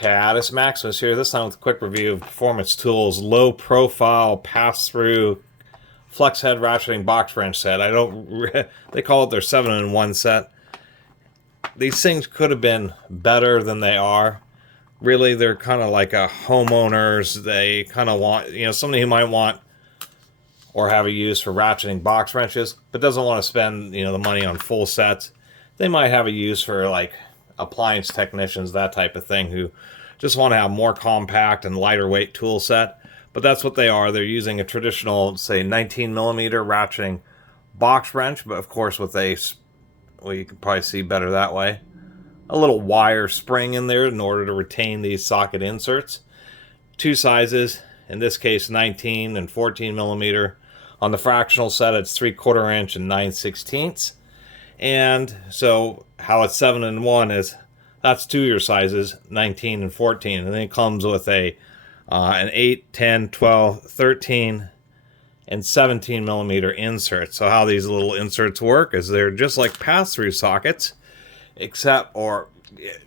Catus, Maximus here, this time with a quick review of Performance Tools low profile pass-through flex head ratcheting box wrench set. They call it their 7-in-1 set. These things could have been better than they are. Really, they're kind of like a homeowners. They kind of want, somebody who might want or have a use for ratcheting box wrenches, but doesn't want to spend, the money on full sets. They might have a use for like appliance technicians, that type of thing, who just want to have more compact and lighter weight tool set. But that's what they are. They're using a traditional, say, 19mm ratcheting box wrench, but of course with a, well, you can probably see better that way, a little wire spring in there in order to retain these socket inserts. Two sizes, in this case 19 and 14mm. On the fractional set it's 3/4 inch and 9/16. And so how it's 7-in-1 is that's two of your sizes, 19 and 14, and then it comes with an 8, 10, 12, 13, and 17mm insert. So how these little inserts work is they're just like pass-through sockets, except for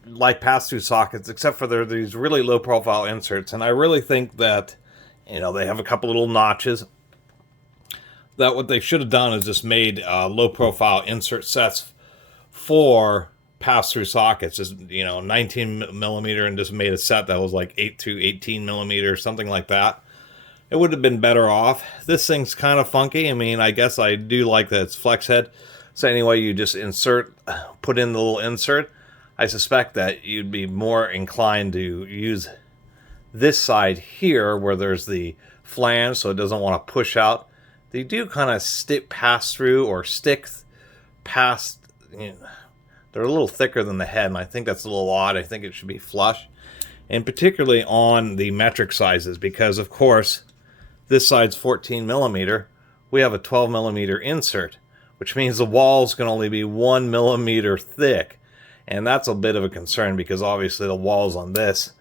they're these really low-profile inserts. And I really think that they have a couple little notches. That what they should have done is just made low-profile insert sets for pass-through sockets, just 19mm, and just made a set that was like 8 through 18mm, something like that. It would have been better off. This thing's kind of funky. I mean, I guess I do like that it's flex head. So anyway, you just put in the little insert. I suspect that you'd be more inclined to use this side here where there's the flange, so it doesn't want to push out. They do kind of stick past, they're a little thicker than the head, and I think that's a little odd. I think it should be flush. And particularly on the metric sizes, because of course, this side's 14mm. We have a 12mm insert, which means the walls can only be 1mm thick. And that's a bit of a concern because obviously the walls on this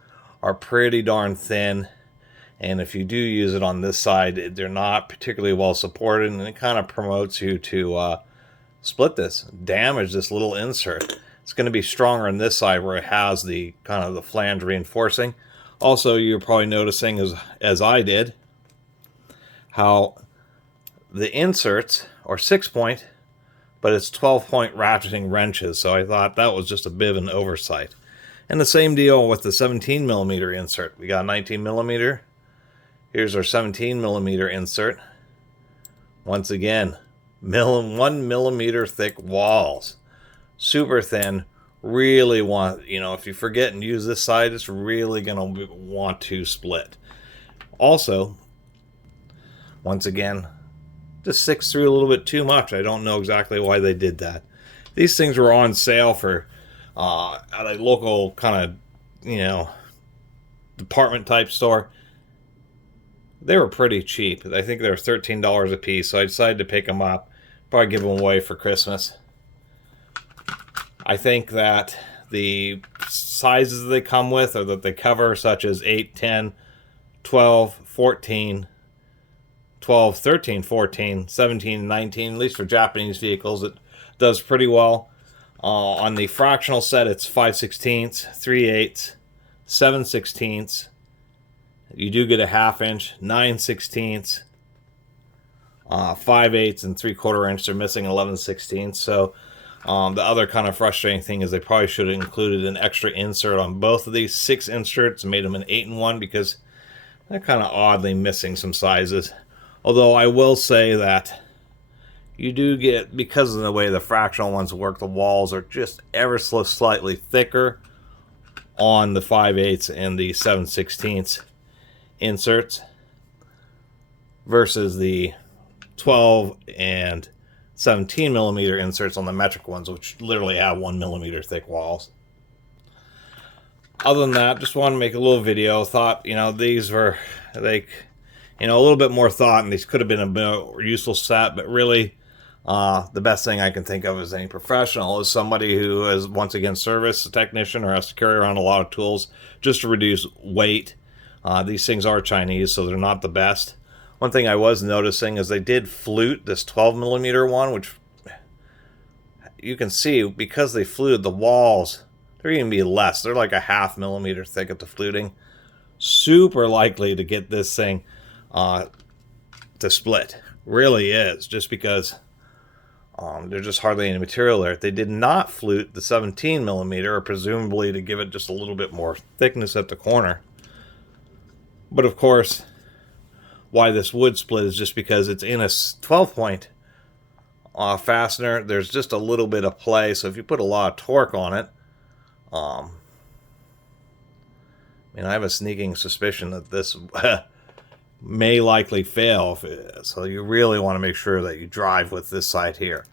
are pretty darn thin. And if you do use it on this side, they're not particularly well supported, and it kind of promotes you to split this, damage this little insert. It's going to be stronger on this side where it has the kind of the flange reinforcing. Also, you're probably noticing, as I did, how the inserts are 6-point, but it's 12-point ratcheting wrenches. So I thought that was just a bit of an oversight. And the same deal with the 17mm insert. We got 19mm. Here's our 17mm insert. Once again, 1mm thick walls. Super thin. Really want, if you forget and use this side, it's really going to want to split. Also, once again, just sticks through a little bit too much. I don't know exactly why they did that. These things were on sale for at a local kind of, department type store. They were pretty cheap. I think they were $13 a piece, so I decided to pick them up. Probably give them away for Christmas. I think that the sizes they come with or that they cover, such as 8, 10, 12, 14, 12, 13, 14, 17, 19, at least for Japanese vehicles, it does pretty well. On the fractional set, it's 5/16, 3/8, 7/16. You do get a 1/2 inch, 9/16, 5/8, and 3/4 inch. They're missing 11/16. So the other kind of frustrating thing is they probably should have included an extra insert on both of these 6 inserts and made them an 8-in-1, because they're kind of oddly missing some sizes. Although I will say that you do get, because of the way the fractional ones work, the walls are just ever so slightly thicker on the 5/8 and the 7/16 inserts versus the 12 and 17mm inserts on the metric ones, which literally have 1mm thick walls. Other than that, just wanted to make a little video. Thought, these were like, a little bit more thought, and these could have been a more useful set, but really the best thing I can think of as any professional is somebody who is, once again, service a technician or has to carry around a lot of tools just to reduce weight. These things are Chinese, so they're not the best. One thing I was noticing is they did flute this 12mm one, which you can see, because they fluted, the walls They're even be less. They're like a 0.5 millimeter thick at the fluting. Super likely to get this thing to split. Really is, just because there's just hardly any material there. They did not flute the 17 millimeter, or presumably to give it just a little bit more thickness at the corner. But of course, why this would split is just because it's in a 12-point fastener. There's just a little bit of play, so if you put a lot of torque on it, I mean, I have a sneaking suspicion that this may likely fail. So you really want to make sure that you drive with this side here.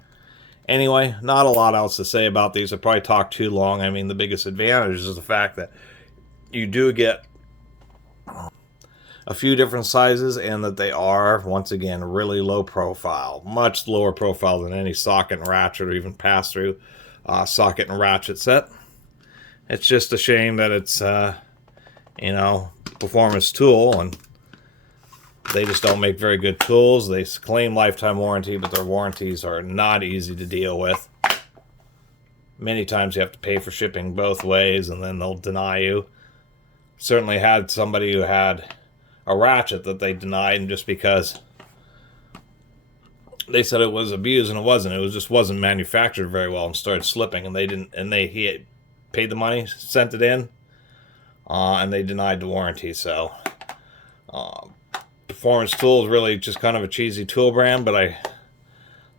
Anyway, not a lot else to say about these. I probably talked too long. I mean, the biggest advantage is the fact that you do get a few different sizes, and that they are, once again, really low profile. Much lower profile than any socket and ratchet, or even pass-through socket and ratchet set. It's just a shame that it's, you know, performance tool, and they just don't make very good tools. They claim lifetime warranty, but their warranties are not easy to deal with. Many times you have to pay for shipping both ways, and then they'll deny you. Certainly had somebody who had a ratchet that they denied, and just because they said it was abused, and it wasn't. It was just wasn't manufactured very well and started slipping, and they didn't. And he had paid the money, sent it in, and they denied the warranty. So, Performance Tool is really just kind of a cheesy tool brand, but I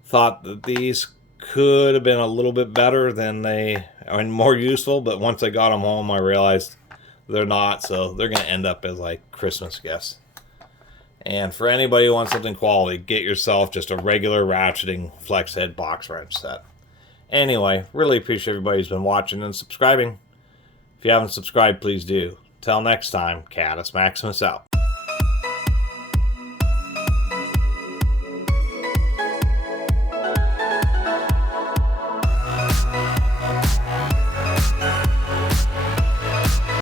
thought that these could have been a little bit better than more useful. But once I got them home, I realized they're not, so they're going to end up as like Christmas gifts. And for anybody who wants something quality, get yourself just a regular ratcheting flex head box wrench set. Anyway, really appreciate everybody who's been watching and subscribing. If you haven't subscribed, please do. Till next time, Catus Maximus out.